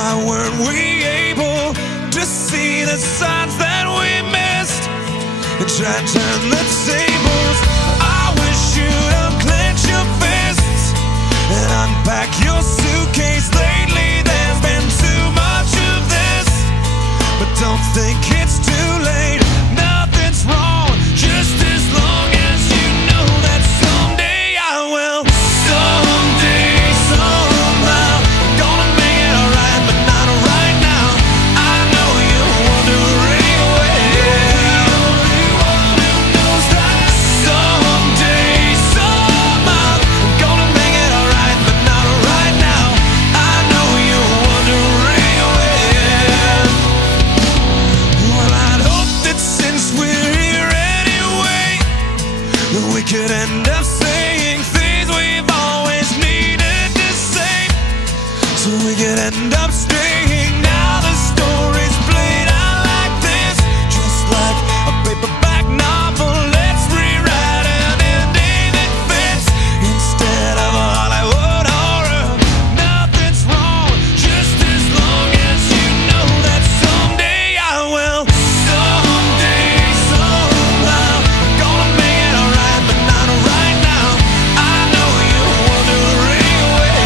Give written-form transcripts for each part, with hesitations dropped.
why weren't we able to see the signs that we missed and try to turn the tables? I wish you'd unclench your fists and unpack your suitcase. Lately there's been too much of this, but don't think it's too late. Nothing's wrong, just as long as you know that someday I will. Someday, somehow, I'm gonna make it alright, but not right now. I know you're wondering where. Who knows that? Someday, somehow, I'm gonna make it alright, but not right now. I know you're wondering where. Well, I'd hope that since we're here anyway, that we could end up saying things we've always needed to say, so we could end up staying. Now the story's played out like this, just like a paperback novel. Let's rewrite an ending that fits instead of a Hollywood horror. Nothing's wrong, just as long as you know that someday I will. Someday, somehow, I'm gonna make it alright, but not right now. I know you're wondering where.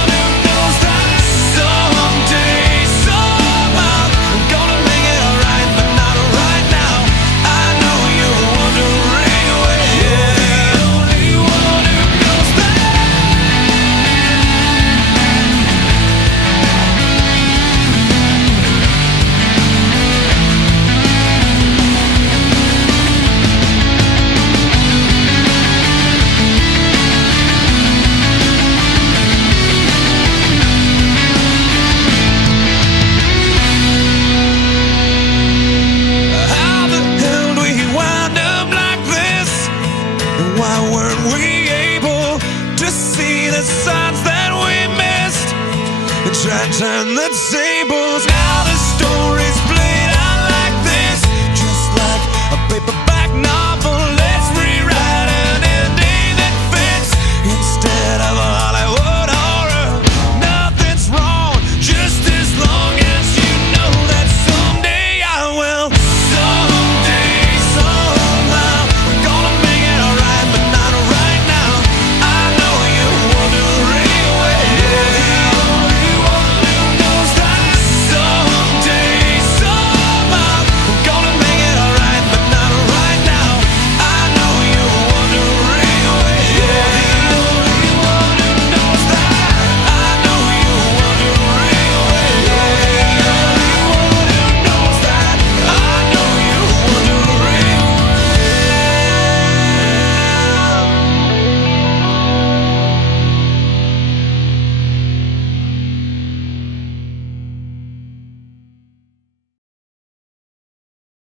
Who knows that? Someday, somehow, I'm gonna make it alright, but not right now. I know you're wondering where. Only one who knows that. How the hell do we wind up like this? And why weren't we able to see the signs that we missed and try to turn the tables? Now the